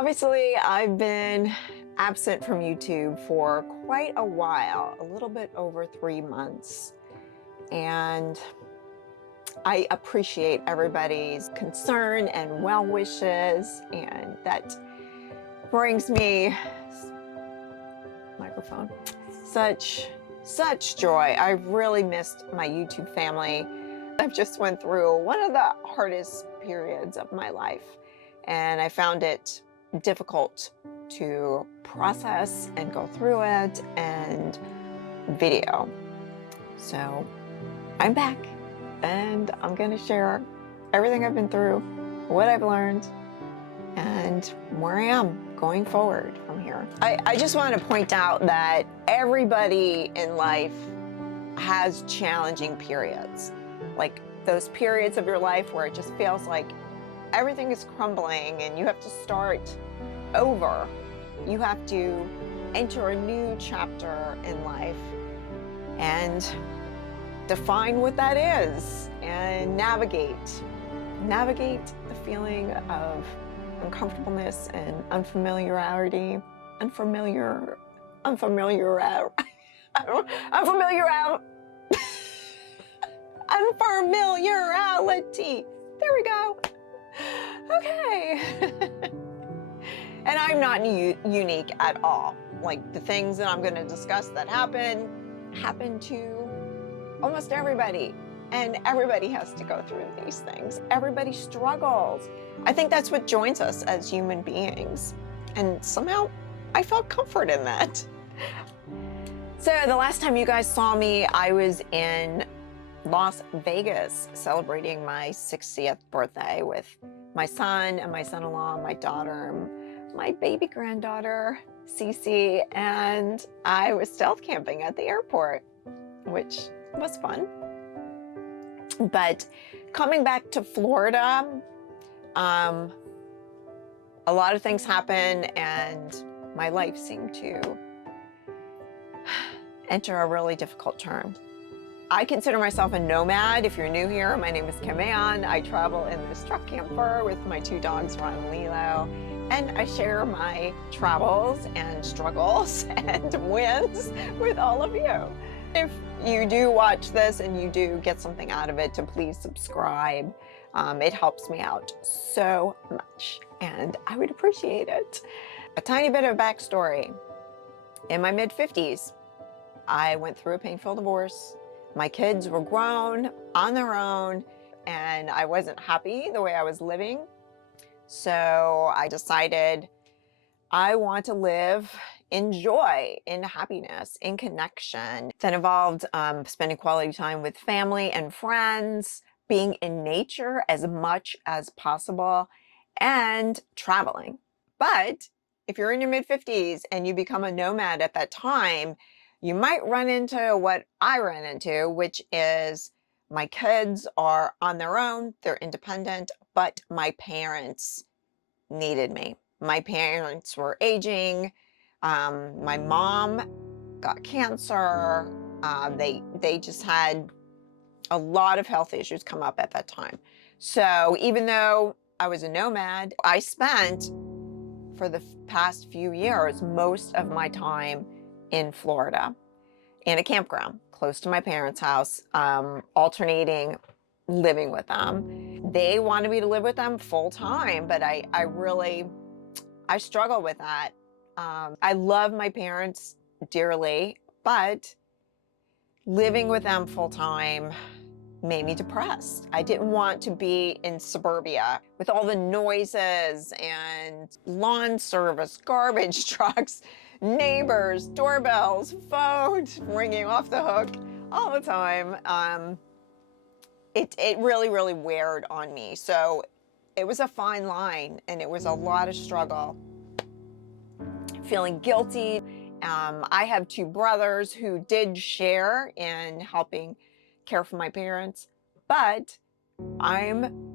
Obviously, I've been absent from YouTube for quite a while, a little bit over 3 months. And I appreciate everybody's concern and well wishes, and that brings me microphone such joy. I've really missed my YouTube family. I've just went through one of the hardest periods of my life, and I found it difficult to process and go through it and video. So I'm back, and I'm going to share everything I've been through, what I've learned, and where I am going forward from here. I just want to point out that everybody in life has challenging periods, like those periods of your life where it just feels like everything is crumbling and you have to start over. You have to enter a new chapter in life and define what that is and navigate the feeling of uncomfortableness and unfamiliarity, unfamiliarity. There we go. Okay. And I'm not unique at all. Like, the things that I'm going to discuss that happen to almost everybody. And everybody has to go through these things. Everybody struggles. I think that's what joins us as human beings. And somehow I felt comfort in that. So the last time you guys saw me, I was in Las Vegas celebrating my 60th birthday with my son and my son-in-law, my daughter, and my baby granddaughter, Cece, and I was stealth camping at the airport, which was fun. But coming back to Florida, a lot of things happened, and my life seemed to enter a really difficult turn. I consider myself a nomad. If you're new here, my name is Kim Ann. I travel in this truck camper with my two dogs, Ron and Lilo, and I share my travels and struggles and wins with all of you. If you do watch this and you do get something out of it, to please subscribe. It helps me out so much, and I would appreciate it. A tiny bit of backstory. In my mid-50s, I went through a painful divorce. My kids were grown on their own, and I wasn't happy the way I was living. So I decided I want to live in joy, in happiness, in connection. That involved spending quality time with family and friends, being in nature as much as possible, and traveling. But if you're in your mid-50s and you become a nomad at that time, you might run into what I ran into, which is my kids are on their own, they're independent, but my parents needed me. My parents were aging. My mom got cancer. They just had a lot of health issues come up at that time. So even though I was a nomad, I spent, for the past few years, most of my time in Florida in a campground close to my parents' house, alternating living with them. They wanted me to live with them full time, but I struggle with that. I love my parents dearly, but living with them full time made me depressed. I didn't want to be in suburbia with all the noises and lawn service, garbage trucks, neighbors, doorbells, phones ringing off the hook all the time. It really weared on me. So it was a fine line, and it was a lot of struggle. Feeling guilty. I have two brothers who did share in helping care for my parents, but I'm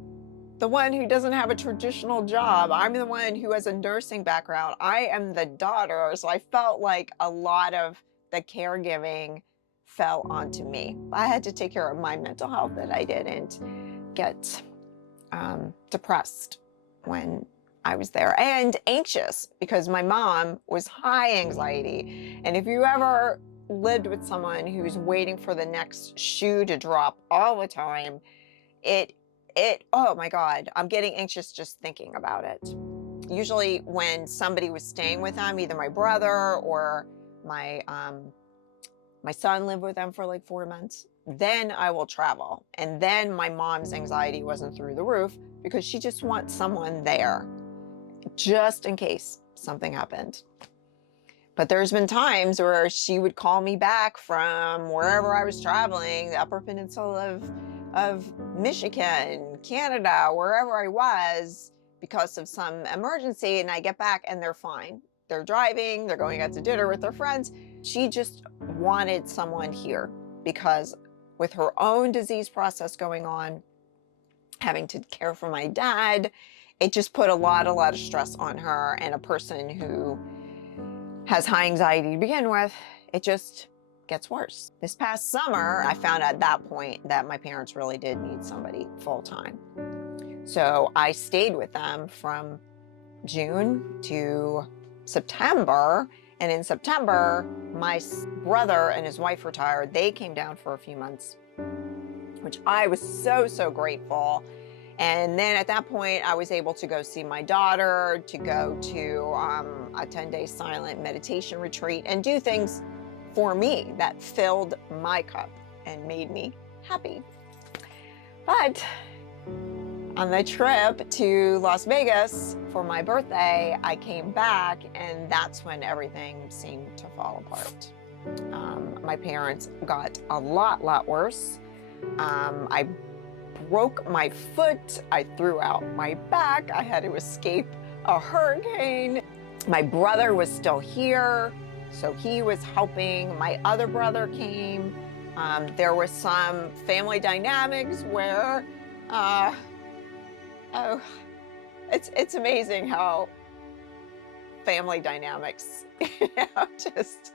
the one who doesn't have a traditional job. I'm the one who has a nursing background. I am the daughter, so I felt like a lot of the caregiving fell onto me. I had to take care of my mental health, that I didn't get depressed when I was there, and anxious because my mom was high anxiety. And if you ever lived with someone who's waiting for the next shoe to drop all the time, oh my God, I'm getting anxious just thinking about it. Usually when somebody was staying with them, either my brother or my son lived with them for like 4 months, then I will travel. And then my mom's anxiety wasn't through the roof because she just wants someone there just in case something happened. But there's been times where she would call me back from wherever I was traveling, the Upper Peninsula of Michigan, Canada, wherever I was, because of some emergency, and I get back and they're fine. They're driving, they're going out to dinner with their friends. She just wanted someone here because with her own disease process going on, having to care for my dad, it just put a lot of stress on her. And a person who has high anxiety to begin with, it just gets worse. This past summer, I found at that point that my parents really did need somebody full time. So I stayed with them from June to September. And in September, my brother and his wife retired. They came down for a few months, which I was so grateful. And then at that point, I was able to go see my daughter, to go to a 10-day silent meditation retreat and do things for me that filled my cup and made me happy. But on the trip to Las Vegas for my birthday, I came back and that's when everything seemed to fall apart. My parents got a lot worse. I broke my foot. I threw out my back. I had to escape a hurricane. My brother was still here, so he was helping. My other brother came. There was some family dynamics where, it's amazing how family dynamics, just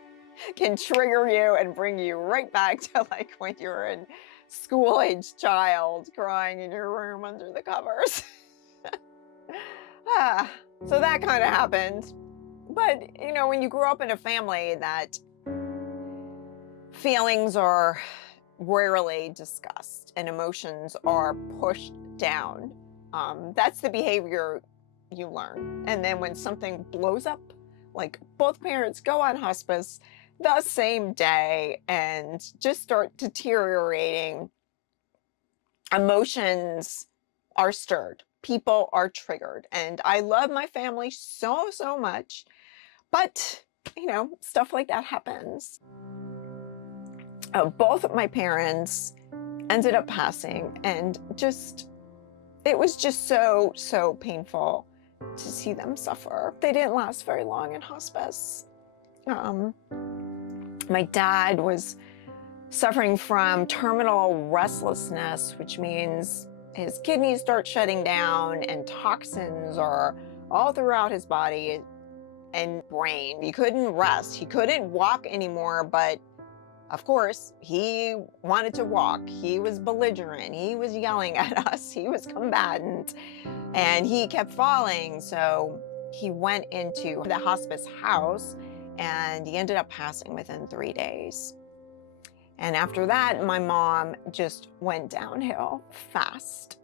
can trigger you and bring you right back to like when you were in school-aged child crying in your room under the covers. So that kind of happened. But, when you grow up in a family that feelings are rarely discussed and emotions are pushed down, that's the behavior you learn. And then when something blows up, like both parents go on hospice the same day and just start deteriorating, emotions are stirred, people are triggered. And I love my family so much, but stuff like that happens. Both of my parents ended up passing, and it was just so painful to see them suffer. They didn't last very long in hospice. My dad was suffering from terminal restlessness, which means his kidneys start shutting down and toxins are all throughout his body and brain. He couldn't rest. He couldn't walk anymore, but of course, he wanted to walk. He was belligerent. He was yelling at us. He was combatant, and he kept falling. So he went into the hospice house, and he ended up passing within 3 days. And after that, my mom just went downhill fast.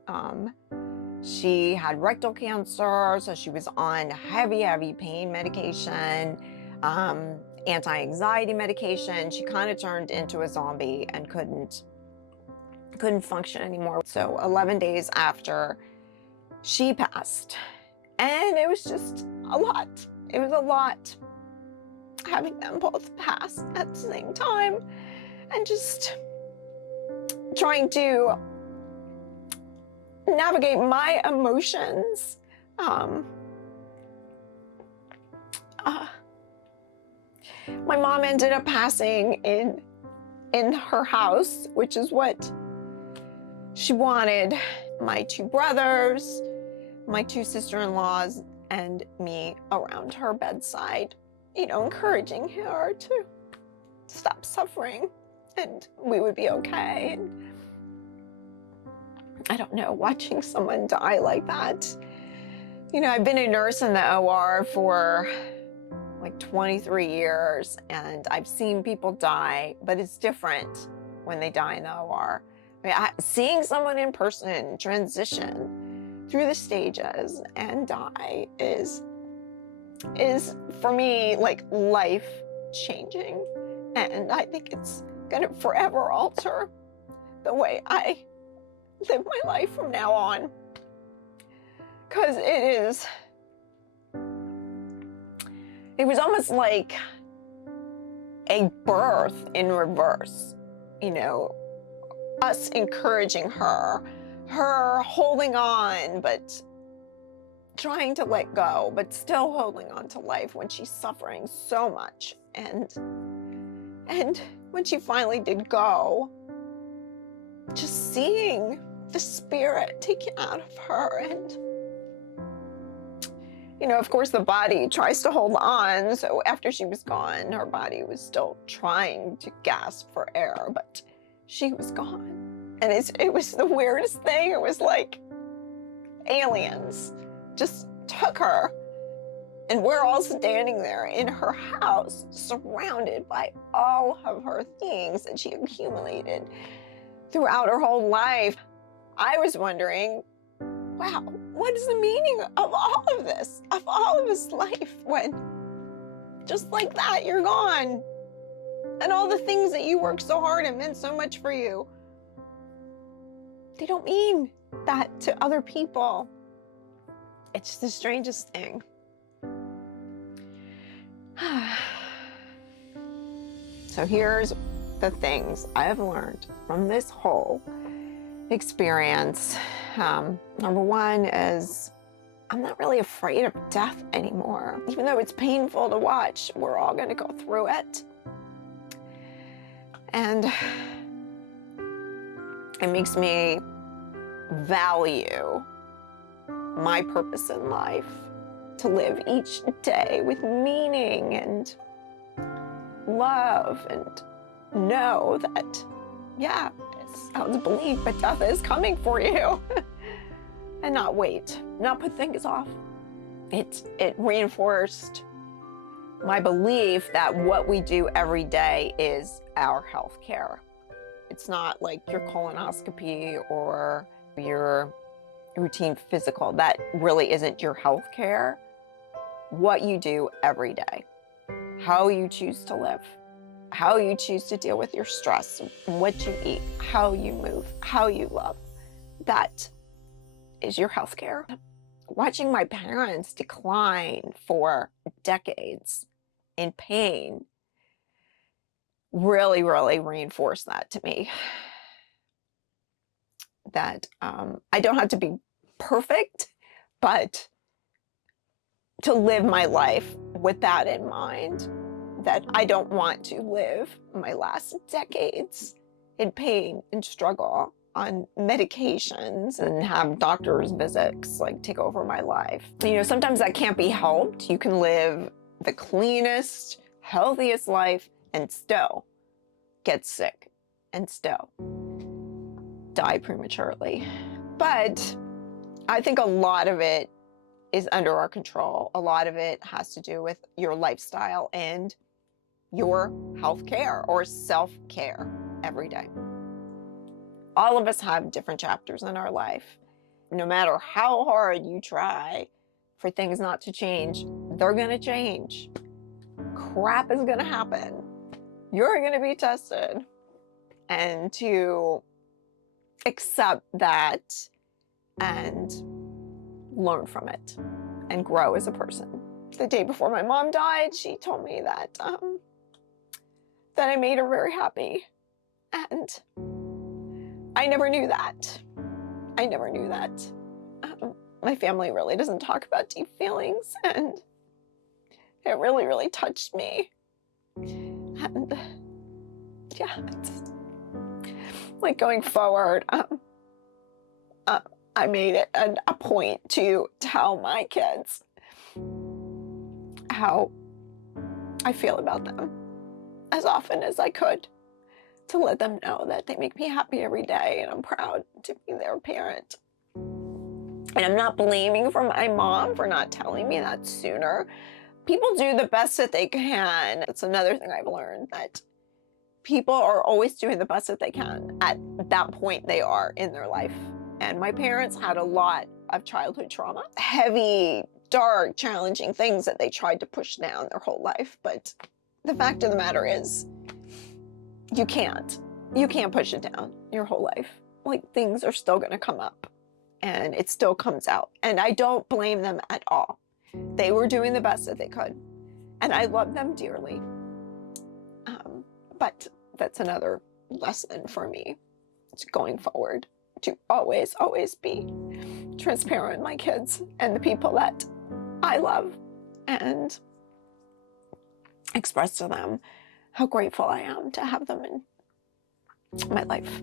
She had rectal cancer, so she was on heavy pain medication, anti-anxiety medication. She kind of turned into a zombie and couldn't function anymore. So 11 days after she passed, and it was just a lot. It was a lot having them both pass at the same time and just trying to navigate my emotions. My mom ended up passing in her house, which is what she wanted. My 2 brothers, my 2 sister-in-laws, and me around her bedside, encouraging her to stop suffering and we would be okay. And I don't know, watching someone die like that You know, I've been a nurse in the OR for like 23 years, and I've seen people die, but it's different when they die in the OR. I mean, seeing someone in person transition through the stages and die is for me like life changing, and I think it's gonna forever alter the way I live my life from now on, because it was almost like a birth in reverse, you know, us encouraging her holding on, but trying to let go, but still holding on to life when she's suffering so much. And when she finally did go, just seeing the spirit taken out of her. And, you know, of course the body tries to hold on. So after she was gone, her body was still trying to gasp for air, but she was gone. And it was the weirdest thing. It was like aliens just took her, and we're all standing there in her house, surrounded by all of her things that she accumulated throughout her whole life. I was wondering, wow, what is the meaning of all of this, of all of his life, when just like that, you're gone? And all the things that you worked so hard and meant so much for you, they don't mean that to other people. It's the strangest thing. So here's the things I have learned from this whole experience. Number one is I'm not really afraid of death anymore. Even though it's painful to watch, we're all going to go through it. And it makes me value my purpose in life, to live each day with meaning and love, and know that, yeah, it sounds bleak, but death is coming for you. And not wait, not put things off. It reinforced my belief that what we do every day is our health care. It's not like your colonoscopy or your routine physical. That really isn't your health care. What you do every day, how you choose to live, how you choose to deal with your stress, what you eat, how you move, how you love, that is your health care. Watching my parents decline for decades in pain really, really reinforced that to me. That I don't have to be perfect, but to live my life with that in mind, that I don't want to live my last decades in pain and struggle on medications and have doctor's visits like take over my life. You know, sometimes that can't be helped. You can live the cleanest, healthiest life and still get sick and still die prematurely. But I think a lot of it is under our control. A lot of it has to do with your lifestyle and your health-care or self-care every day. All of us have different chapters in our life. No matter how hard you try for things not to change, they're gonna change. Crap is gonna happen. You're gonna be tested. And to accept that and learn from it and grow as a person. The day before my mom died, she told me that I made her very happy. And I never knew that. I never knew that. My family really doesn't talk about deep feelings, and it really, really touched me. And yeah, it's like going forward, I made it a point to tell my kids how I feel about them as often as I could, to let them know that they make me happy every day and I'm proud to be their parent. And I'm not blaming for my mom for not telling me that sooner. People do the best that they can. It's another thing I've learned, that people are always doing the best that they can at that point they are in their life. And my parents had a lot of childhood trauma, heavy, dark, challenging things that they tried to push down their whole life. But the fact of the matter is, you can't push it down your whole life. Like, things are still gonna come up and it still comes out. And I don't blame them at all. They were doing the best that they could. And I love them dearly. But that's another lesson for me going forward, to always, always be transparent with my kids and the people that I love, and express to them how grateful I am to have them in my life.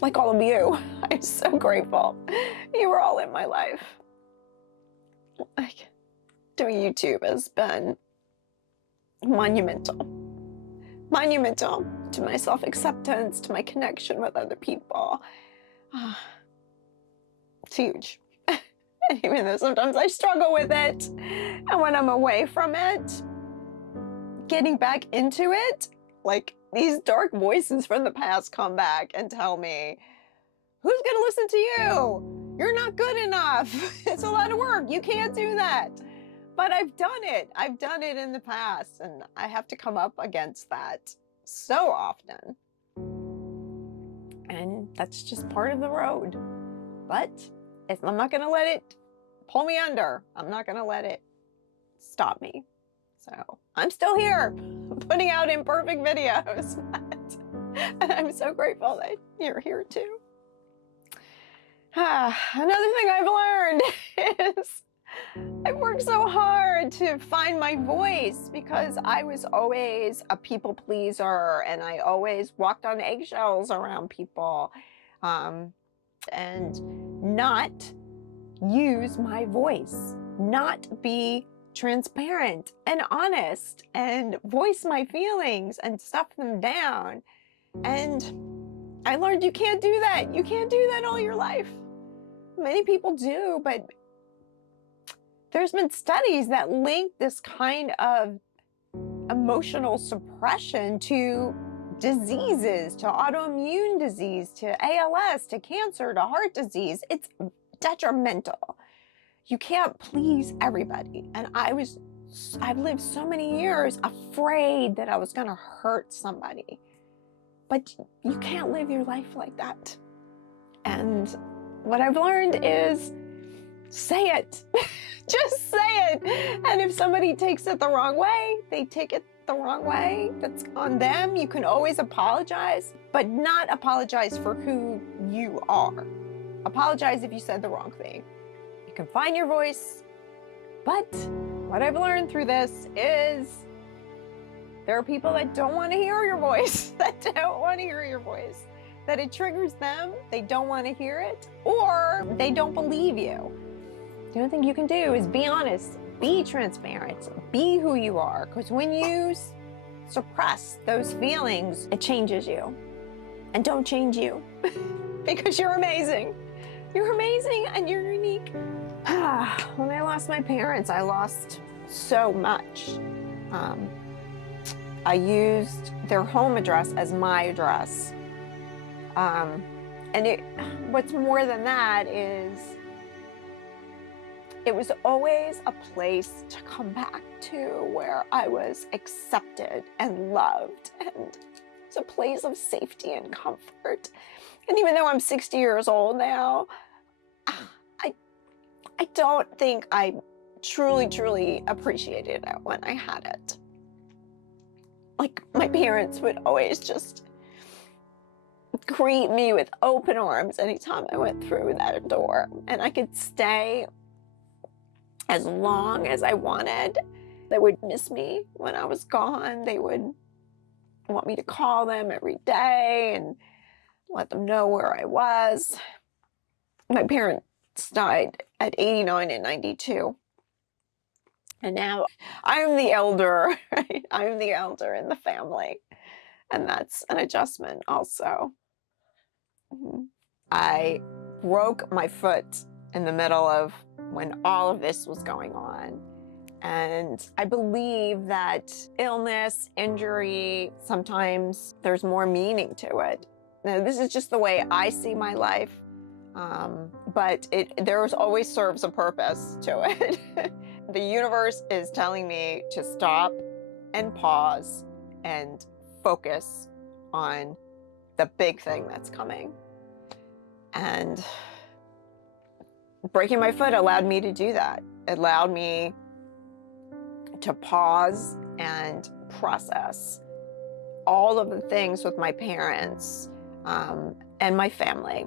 Like all of you, I'm so grateful. You were all in my life. Like, doing YouTube has been monumental to my self-acceptance, to my connection with other people. It's huge. And even though sometimes I struggle with it, and when I'm away from it, getting back into it, like, these dark voices from the past come back and tell me, who's gonna listen to you? You're not good enough. It's a lot of work. You can't do that. But I've done it. I've done it in the past, and I have to come up against that so often. And that's just part of the road. But I'm not going to let it pull me under. I'm not going to let it stop me. So I'm still here, putting out imperfect videos. And I'm so grateful that you're here too. Another thing I've learned is I've worked so hard to find my voice, because I was always a people pleaser, and I always walked on eggshells around people, and not use my voice, not be transparent and honest and voice my feelings and stuff them down. And I learned you can't do that. You can't do that all your life. Many people do, but there's been studies that link this kind of emotional suppression to diseases, to autoimmune disease, to ALS, to cancer, to heart disease. It's detrimental. You can't please everybody. And I've lived so many years afraid that I was gonna hurt somebody. But you can't live your life like that. And what I've learned is, say it. Just say it. And if somebody takes it the wrong way, they take it the wrong way. That's on them. You can always apologize, but not apologize for who you are. Apologize if you said the wrong thing. You can find your voice, but what I've learned through this is there are people that don't want to hear your voice, that it triggers them, they don't want to hear it, or they don't believe you. The only thing you can do is be honest, be transparent, be who you are, because when you suppress those feelings, it changes you. And don't change you, because you're amazing. You're amazing and you're unique. When I lost my parents, I lost so much. I used their home address as my address. What's more than that is, it was always a place to come back to where I was accepted and loved, and it's a place of safety and comfort. And even though I'm 60 years old now, I don't think I truly appreciated it when I had it. Like, my parents would always just greet me with open arms anytime I went through that door, and I could stay as long as I wanted. They would miss me when I was gone. They would want me to call them every day and let them know where I was. My parents died at 89 and 92. And now I'm the elder, right? I'm the elder in the family. And that's an adjustment also. I broke my foot in the middle of when all of this was going on. And I believe that illness, injury, sometimes there's more meaning to it. Now, this is just the way I see my life, but there always serves a purpose to it. The universe is telling me to stop and pause and focus on the big thing that's coming. And breaking my foot allowed me to do that. It allowed me to pause and process all of the things with my parents and my family,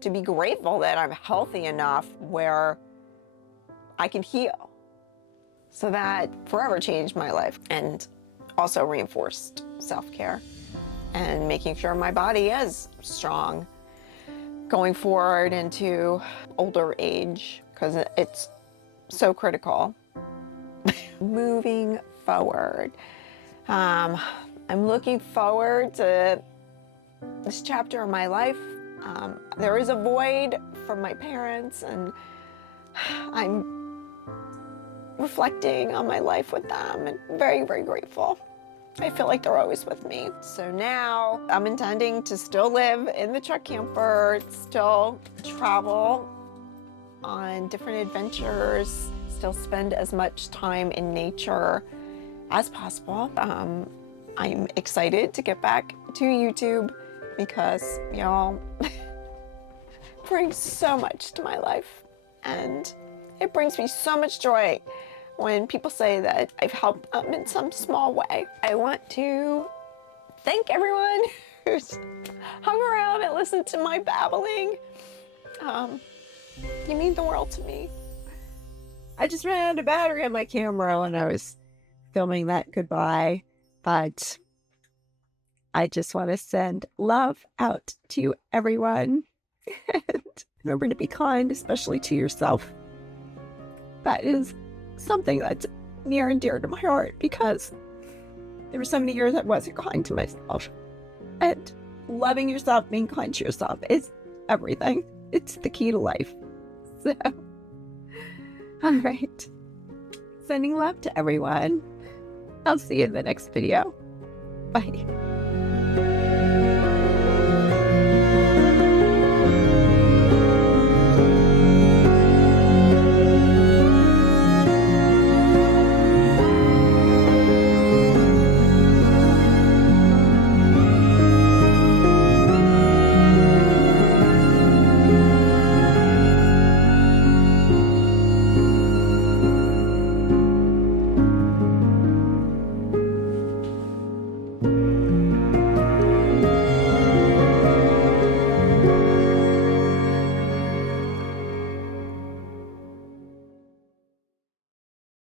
to be grateful that I'm healthy enough where I can heal. So that forever changed my life, and also reinforced self-care and making sure my body is strong going forward into older age, because it's so critical. Moving forward, I'm looking forward to this chapter of my life. There is a void from my parents, and I'm reflecting on my life with them and very, very grateful. I feel like they're always with me. So now I'm intending to still live in the truck camper, still travel on different adventures, still spend as much time in nature as possible. I'm excited to get back to YouTube because y'all brings so much to my life, and it brings me so much joy when people say that I've helped them in some small way. I want to thank everyone who's hung around and listened to my babbling. You mean the world to me. I just ran out of battery on my camera when I was filming that goodbye, but I just want to send love out to everyone. And remember to be kind, especially to yourself. That is something that's near and dear to my heart, because there were so many years I wasn't kind to myself. And loving yourself, being kind to yourself is everything. It's the key to life. So, all right. Sending love to everyone. I'll see you in the next video. Bye.